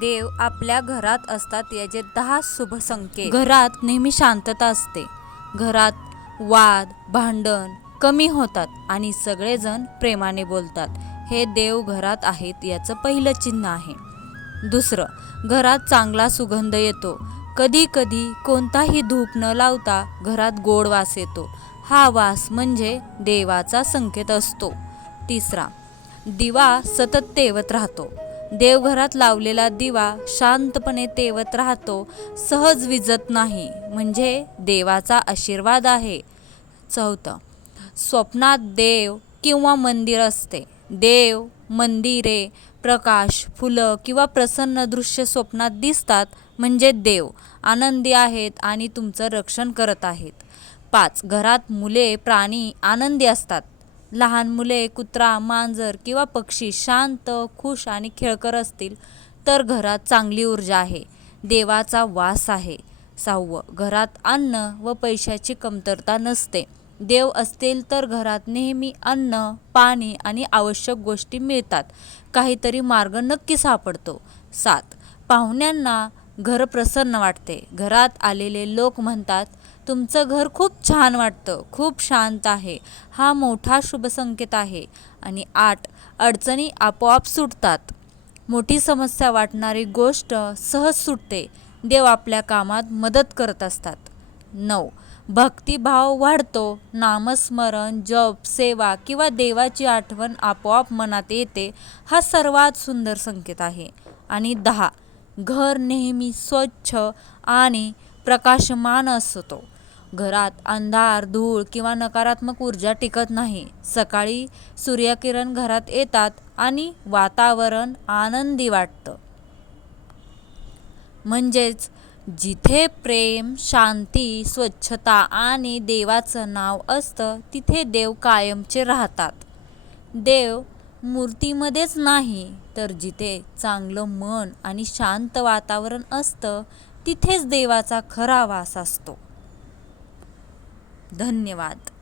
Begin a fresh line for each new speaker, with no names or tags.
देव आपल्या घरात असतात याचे दहा शुभ संकेत. घरात नेहमी शांतता असते. घरात वाद भांडण कमी होतात आणि सगळेजण प्रेमाने बोलतात. हे देव घरात आहेत याचं पहिलं चिन्ह आहे. दुसरं घरात चांगला सुगंध येतो. कधी कधी कोणताही धूप न लावता घरात गोड वास येतो. हा वास म्हणजे देवाचा संकेत असतो. तिसरा दिवा सतत तेवत राहतो. देवघरात लावलेला दिवा शांतपणे तेवत राहतो सहज विजत नाही. म्हणजे देवाचा आशीर्वाद आहे. चौथं स्वप्नात देव किंवा मंदिर असते. देव मंदिरे प्रकाश फुलं किंवा प्रसन्न दृश्य स्वप्नात दिसतात म्हणजे देव. आनंदी आहेत आणि तुमचं रक्षण करत आहेत. पाच घरात मुले प्राणी आनंदी असतात. लहान मुले कुत्रा मांजर किंवा पक्षी शांत खुश आणि खेळकर असतील तर घरात चांगली ऊर्जा आहे. देवाचा वास आहे. सहावं घरात अन्न व पैशाची कमतरता नसते. देव असतील तर घरात नेहमी अन्न पाणी आणि आवश्यक गोष्टी मिळतात. काहीतरी मार्ग नक्की सापडतो. सात पाहुण्यांना घर प्रसन्न वाटते. घरात आलेले लोक म्हणतात तुमचं घर खूप छान वाटतं खूप शांत आहे. हा मोठा शुभ संकेत आहे. आणि आठ अडचणी आपोआप सुटतात. मोठी समस्या वाटणारी गोष्ट सहज सुटते. देव आपल्या कामात मदत करत असतात. नऊ भक्तिभाव वाढतो. नामस्मरण जप सेवा किंवा देवाची आठवण आपोआप मनात येते. हा सर्वात सुंदर संकेत आहे. आणि दहा घर नेहमी स्वच्छ आणि प्रकाशमान असतो. घरात अंधार धूळ किंवा नकारात्मक ऊर्जा टिकत नाही. सकाळी सूर्यकिरण घरात येतात आणि वातावरण आनंदी वाटतं. म्हणजेच जिथे प्रेम शांती स्वच्छता आणि देवाचं नाव असतं तिथे देव कायमचे राहतात. देव मूर्तीमध्येच नाही तर जिथे चांगलं मन आणि शांत वातावरण असतं तिथेच देवाचा खरा वास असतो. धन्यवाद.